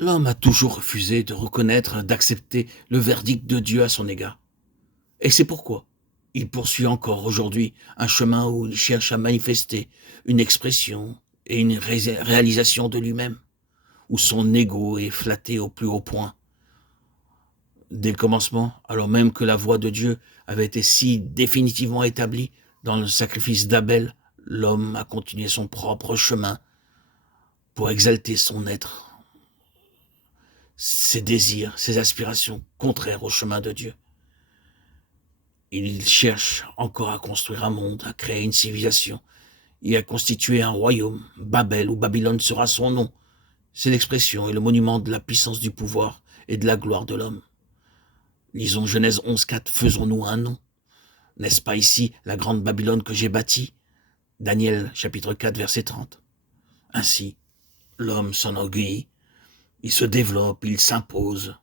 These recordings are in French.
L'homme a toujours refusé de reconnaître, d'accepter le verdict de Dieu à son égard. Et c'est pourquoi il poursuit encore aujourd'hui un chemin où il cherche à manifester une expression et une réalisation de lui-même, où son ego est flatté au plus haut point. Dès le commencement, alors même que la voix de Dieu avait été si définitivement établie dans le sacrifice d'Abel, l'homme a continué son propre chemin pour exalter son être, ses désirs, ses aspirations contraires au chemin de Dieu. Il cherche encore à construire un monde, à créer une civilisation et à constituer un royaume. Babel ou Babylone sera son nom. C'est l'expression et le monument de la puissance du pouvoir et de la gloire de l'homme. Lisons Genèse 11.4, faisons-nous un nom. N'est-ce pas ici la grande Babylone que j'ai bâtie? Daniel chapitre 4 verset 30. Ainsi, l'homme s'enorgueillit, il se développe, il s'impose.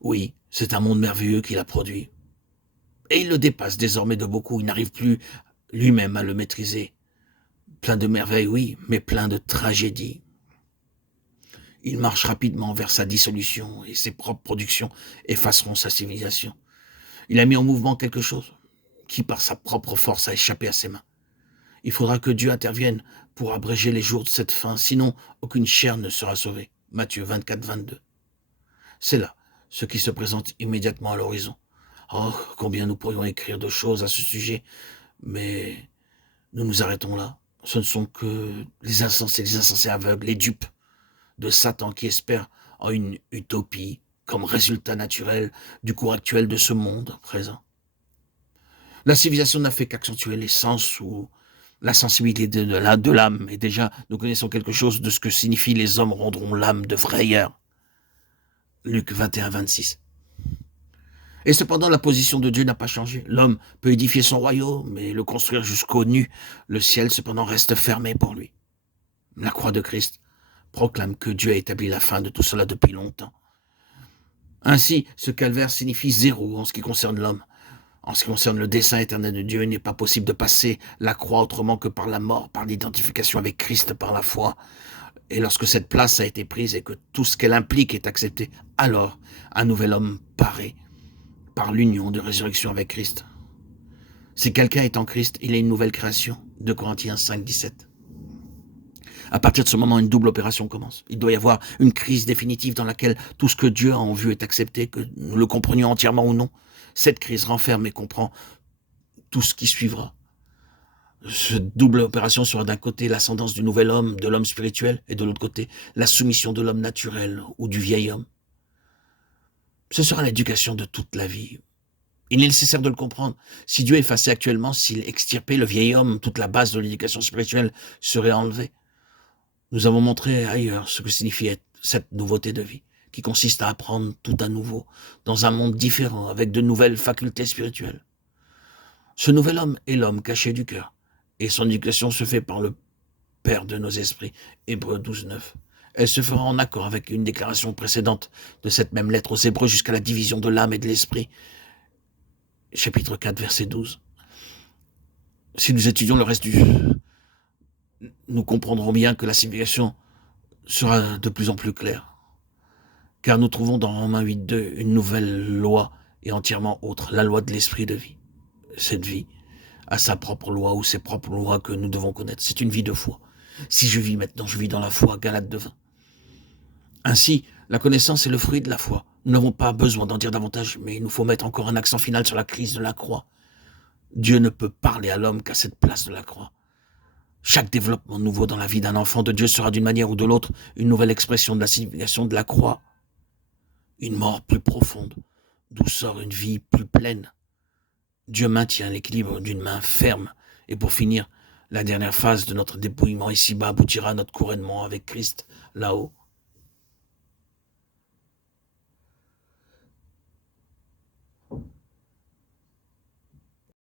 Oui, c'est un monde merveilleux qu'il a produit. Et il le dépasse désormais de beaucoup, il n'arrive plus lui-même à le maîtriser. Plein de merveilles, oui, mais plein de tragédies. Il marche rapidement vers sa dissolution et ses propres productions effaceront sa civilisation. Il a mis en mouvement quelque chose qui, par sa propre force, a échappé à ses mains. Il faudra que Dieu intervienne pour abréger les jours de cette fin, sinon aucune chair ne sera sauvée. Matthieu 24, 22. C'est là ce qui se présente immédiatement à l'horizon. Oh, combien nous pourrions écrire de choses à ce sujet, mais nous nous arrêtons là. Ce ne sont que les insensés aveugles, les dupes de Satan qui espèrent en une utopie comme résultat naturel du cours actuel de ce monde présent. La civilisation n'a fait qu'accentuer l'essence ou la sensibilité de l'âme, et déjà nous connaissons quelque chose de ce que signifie les hommes rendront l'âme de frayeur. Luc 21, 26. Et cependant, la position de Dieu n'a pas changé. L'homme peut édifier son royaume et le construire jusqu'au nu. Le ciel, cependant, reste fermé pour lui. La croix de Christ proclame que Dieu a établi la fin de tout cela depuis longtemps. Ainsi, ce calvaire signifie zéro en ce qui concerne l'homme. En ce qui concerne le dessein éternel de Dieu, il n'est pas possible de passer la croix autrement que par la mort, par l'identification avec Christ, par la foi. Et lorsque cette place a été prise et que tout ce qu'elle implique est accepté, alors un nouvel homme paraît par l'union de résurrection avec Christ. Si quelqu'un est en Christ, il est une nouvelle création. 2 Corinthiens 5, 17. À partir de ce moment, une double opération commence. Il doit y avoir une crise définitive dans laquelle tout ce que Dieu a en vue est accepté, que nous le comprenions entièrement ou non. Cette crise renferme et comprend tout ce qui suivra. Cette double opération sera d'un côté l'ascendance du nouvel homme, de l'homme spirituel, et de l'autre côté la soumission de l'homme naturel ou du vieil homme. Ce sera l'éducation de toute la vie. Il est nécessaire de le comprendre. Si Dieu effaçait actuellement, s'il extirpait le vieil homme, toute la base de l'éducation spirituelle serait enlevée. Nous avons montré ailleurs ce que signifie cette nouveauté de vie, qui consiste à apprendre tout à nouveau, dans un monde différent, avec de nouvelles facultés spirituelles. Ce nouvel homme est l'homme caché du cœur, et son éducation se fait par le Père de nos esprits. Hébreux 12, 9. Elle se fera en accord avec une déclaration précédente de cette même lettre aux Hébreux jusqu'à la division de l'âme et de l'esprit. Chapitre 4, verset 12. Si nous étudions le reste nous comprendrons bien que la civilisation sera de plus en plus claire. Car nous trouvons dans Romains 8.2 une nouvelle loi et entièrement autre, la loi de l'esprit de vie. Cette vie a sa propre loi ou ses propres lois que nous devons connaître. C'est une vie de foi. Si je vis maintenant, je vis dans la foi, Galates 2.20. Ainsi, la connaissance est le fruit de la foi. Nous n'avons pas besoin d'en dire davantage, mais il nous faut mettre encore un accent final sur la crise de la croix. Dieu ne peut parler à l'homme qu'à cette place de la croix. Chaque développement nouveau dans la vie d'un enfant de Dieu sera d'une manière ou de l'autre une nouvelle expression de la signification de la croix. Une mort plus profonde, d'où sort une vie plus pleine. Dieu maintient l'équilibre d'une main ferme. Et pour finir, la dernière phase de notre dépouillement ici-bas aboutira à notre couronnement avec Christ là-haut.